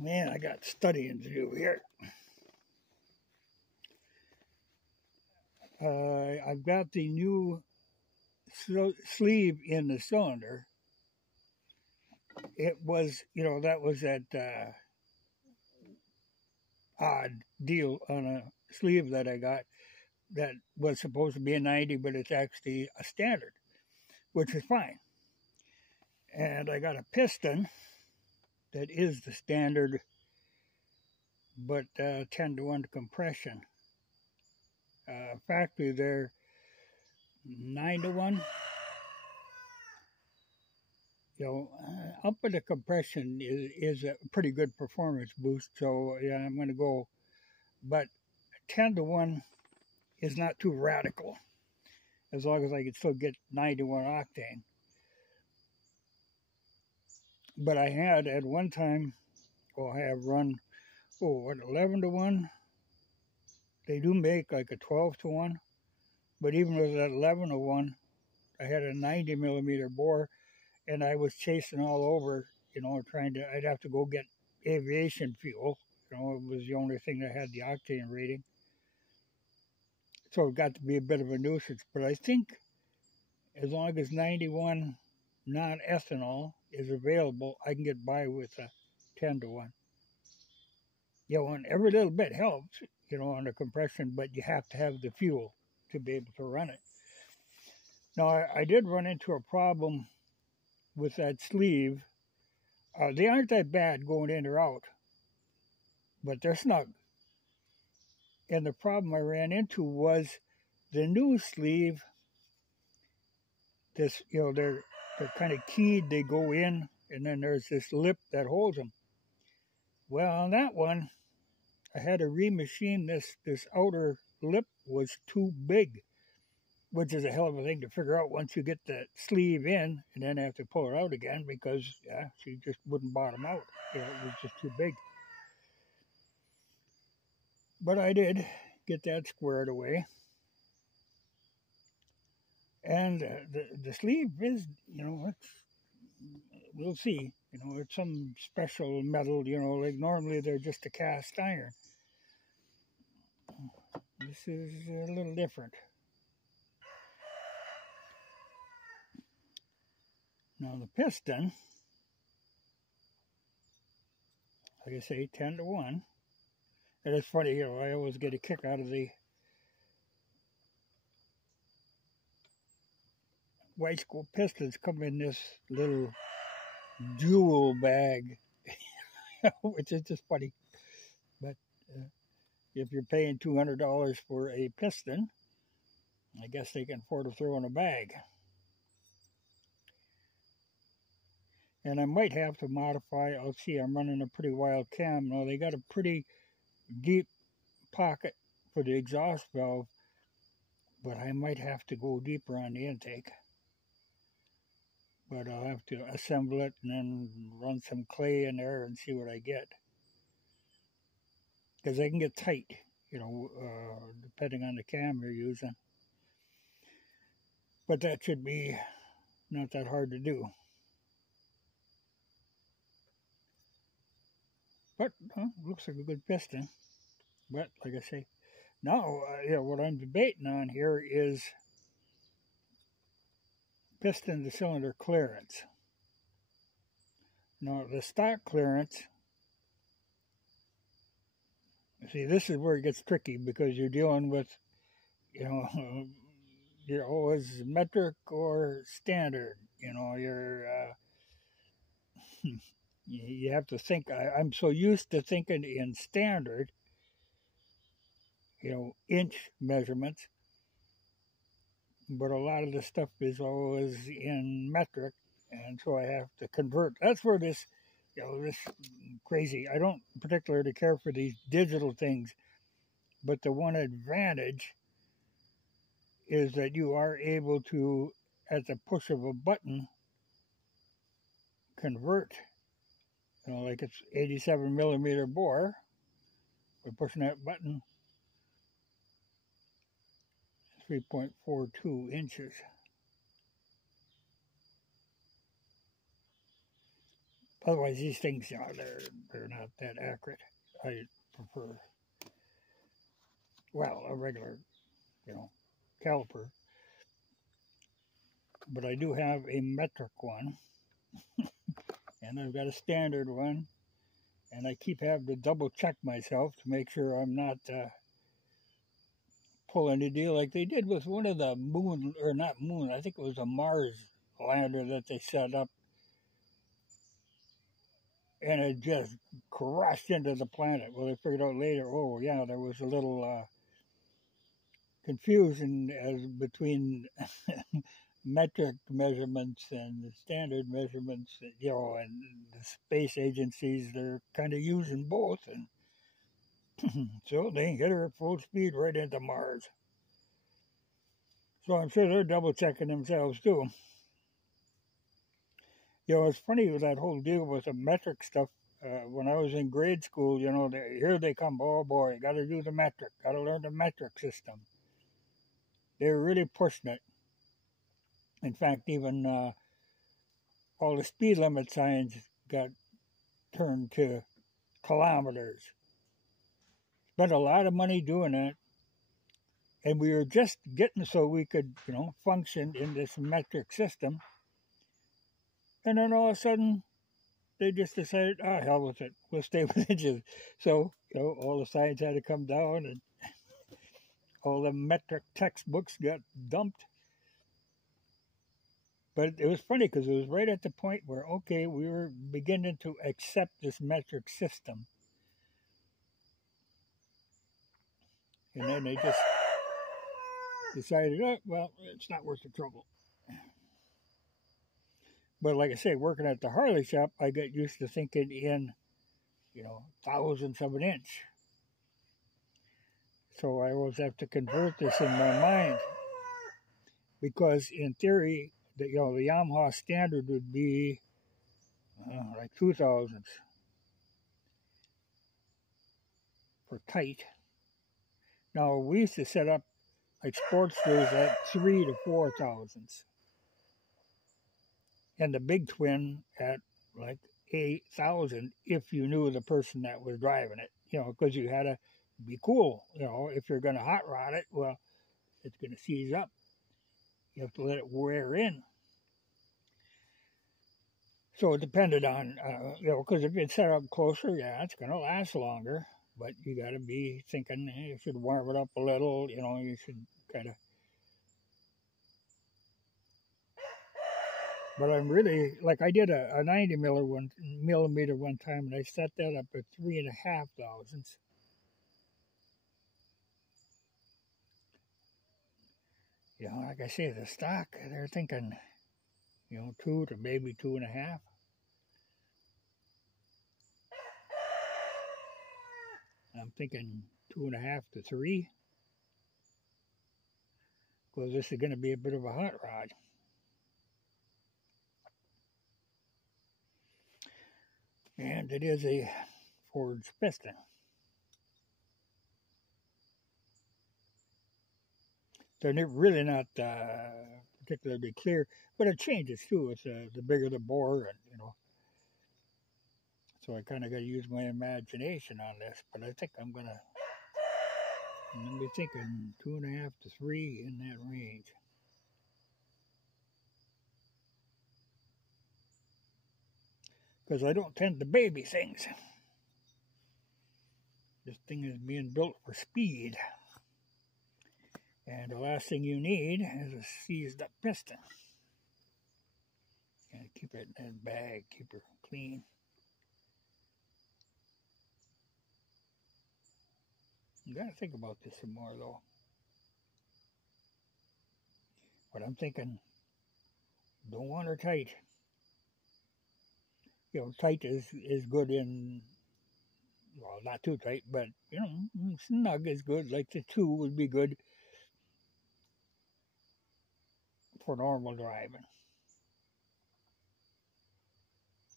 Man, I got studying to do here. I've got the new sleeve in the cylinder. It was, that was that odd deal on a sleeve that I got that was supposed to be a 90, but it's actually a standard, which is fine. And I got a piston that is the standard, but 10-to-1 compression. Factory they're 9-to-1. Up at the compression is a pretty good performance boost, so yeah, I'm going to go. But 10-to-1 is not too radical, as long as I can still get 9-to-1 octane. But I had at one time, I have run, 11-to-1? They do make like a 12-to-1, but even with that 11-to-1, I had a 90-millimeter bore, and I was chasing all over, I'd have to go get aviation fuel. It was the only thing that had the octane rating. So it got to be a bit of a nuisance. But I think as long as 91 non-ethanol is available, I can get by with a 10-to-1. And every little bit helps, on the compression, but you have to have the fuel to be able to run it. Now, I did run into a problem with that sleeve. They aren't that bad going in or out, but they're snug. And the problem I ran into was the new sleeve. They're kind of keyed. They go in, and then there's this lip that holds them. Well, on that one, I had to remachine this outer lip was too big, which is a hell of a thing to figure out once you get the sleeve in and then have to pull it out again because, she just wouldn't bottom out. It was just too big. But I did get that squared away. And the sleeve is, we'll see. It's some special metal, like normally they're just a cast iron. This is a little different. Now the piston, like I say, 10-to-1. And it's funny, I always get a kick out of the White School pistons come in this little jewel bag, which is just funny. But if you're paying $200 for a piston, I guess they can afford to throw in a bag. And I might have to modify. I'll see, I'm running a pretty wild cam. Now, they got a pretty deep pocket for the exhaust valve, but I might have to go deeper on the intake. But I'll have to assemble it and then run some clay in there and see what I get. Because they can get tight, depending on the cam you're using. But that should be not that hard to do. But looks like a good piston. But like I say, now what I'm debating on here is piston to cylinder clearance. Now the stock clearance. See, this is where it gets tricky because you're dealing with, you're always metric or standard. You have to think. I'm so used to thinking in standard, inch measurements, but a lot of the stuff is always in metric, and so I have to convert. That's where this, this crazy. I don't particularly care for these digital things, but the one advantage is that you are able to, at the push of a button, convert. Like it's 87-millimeter bore. We're pushing that button. 3.42 inches. Otherwise, these things, they're they're not that accurate. I prefer, well, a regular, caliper. But I do have a metric one, and I've got a standard one, and I keep having to double check myself to make sure I'm not pulling a deal like they did with one of the moon, or not moon, I think it was a Mars lander that they set up, and it just crashed into the planet. Well, they figured out later, oh yeah, there was a little confusion as between metric measurements and the standard measurements, and the space agencies, they're kind of using both, and so they hit her at full speed right into Mars. So I'm sure they're double checking themselves too. It's funny with that whole deal with the metric stuff. When I was in grade school, here they come. Oh boy, got to do the metric, got to learn the metric system. They're really pushing it. In fact, even all the speed limit signs got turned to kilometers. Spent a lot of money doing that. And we were just getting so we could, function in this metric system. And then all of a sudden, they just decided, hell with it. We'll stay with inches. So, all the signs had to come down, and all the metric textbooks got dumped. But it was funny because it was right at the point where, okay, we were beginning to accept this metric system. And then they just decided, well, it's not worth the trouble. But like I say, working at the Harley shop, I got used to thinking in, thousandths of an inch. So I always have to convert this in my mind. Because in theory, the Yamaha standard would be like 2,000ths for tight. Now we used to set up like Sportsters at 3 to 4,000ths, and the big twin at like 8,000 if you knew the person that was driving it. Because you had to be cool. If you're going to hot rod it, well, it's going to seize up. You have to let it wear in. So it depended on, because if it's set up closer, yeah, it's going to last longer. But you got to be thinking, hey, you should warm it up a little, you should kind of. But I'm really, like I did a 90 millimeter one time, and I set that up at 3,500ths. Like I say, the stock, they're thinking, 2 to maybe 2.5. I'm thinking 2.5 to 3. Because this is going to be a bit of a hot rod. And it is a forged piston. They're really not particularly clear, but it changes too. It's the bigger the bore, and So I kind of got to use my imagination on this. But I think I'm gonna be thinking 2.5 to 3 in that range. Because I don't tend to baby things. This thing is being built for speed. And the last thing you need is a seized up piston. And keep it in that bag, keep her clean. You gotta think about this some more though. But I'm thinking, don't want her tight. Tight is good in, well, not too tight, but, snug is good. Like the 2 would be good for normal driving.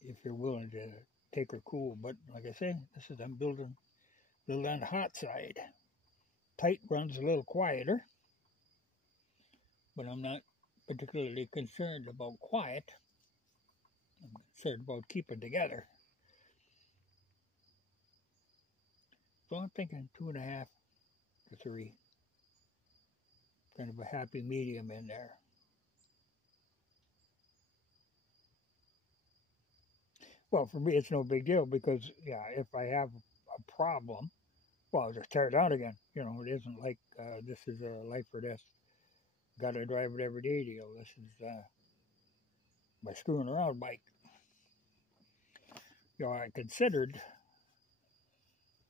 If you're willing to take her cool. But like I say, I'm building on the hot side. Tight runs a little quieter, but I'm not particularly concerned about quiet. I'm concerned about keeping together. So I'm thinking 2.5 to 3. Kind of a happy medium in there. Well, for me, it's no big deal because, yeah, if I have a problem, well, I'll just tear it down again. You know, it isn't like this is a life or death. Got to drive it every day deal. This is my screwing around bike. You know, I considered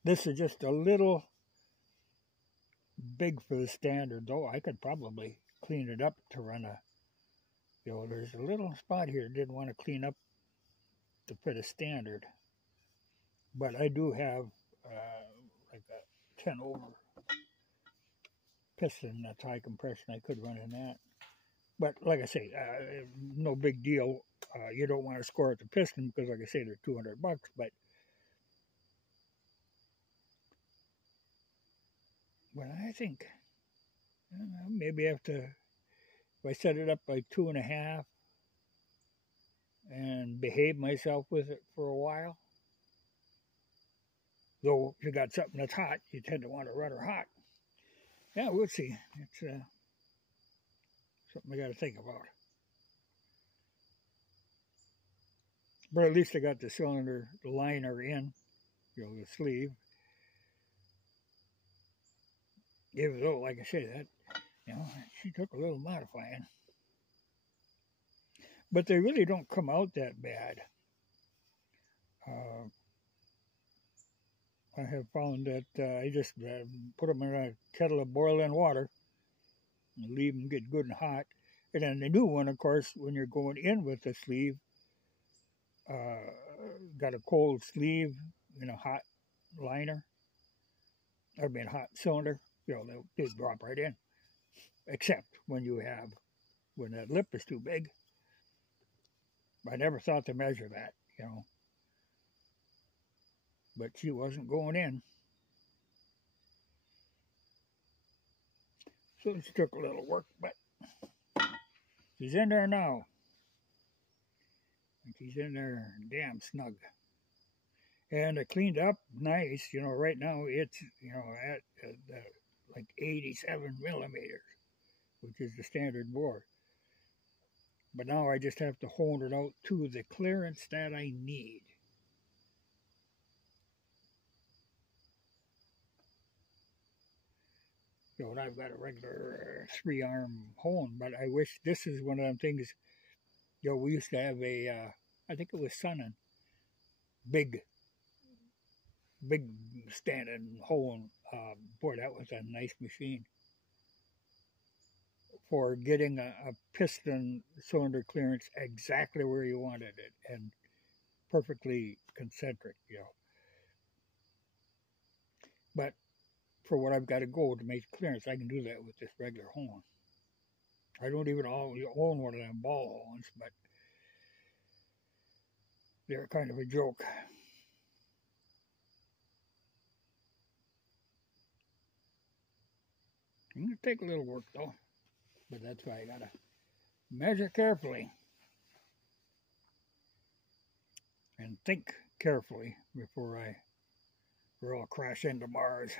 this is just a little big for the standard, though. I could probably clean it up to run a, you know, there's a little spot here I didn't want to clean up to fit a standard. But I do have like a 10 over piston that's high compression. I could run in that. But like I say, no big deal. You don't want to score at the piston because, like I say, they're $200. But I think maybe if I set it up by 2.5 and behave myself with it for a while. Though if you got something that's hot, you tend to want to run her hot. Yeah, we'll see. It's something I got to think about. But at least I got the cylinder, the liner in, you know, the sleeve. Even though, like I say, that, you know, she took a little modifying. But they really don't come out that bad. I have found that I just put them in a kettle of boiling water and leave them get good and hot. And then the new one, of course, when you're going in with the sleeve, got a cold sleeve in a hot liner, I mean hot cylinder, you know, they drop right in. Except when that lip is too big. I never thought to measure that, you know. But she wasn't going in. So it took a little work, but she's in there now. And she's in there damn snug. And I cleaned up nice, you know, right now it's, you know, at like 87 millimeters, which is the standard bore. But now I just have to hone it out to the clearance that I need. So and I've got a regular 3-arm hone, but I wish this is one of them things, you know, we used to have a, I think it was Sonnen, big standing hone. Boy, that was a nice machine for getting a piston cylinder clearance exactly where you wanted it and perfectly concentric, you know. But for what I've got to go to make clearance, I can do that with this regular hone. I don't even own one of them ball hones, but they're kind of a joke. It's going to take a little work though, but that's why I got to measure carefully and think carefully before I'll crash into Mars.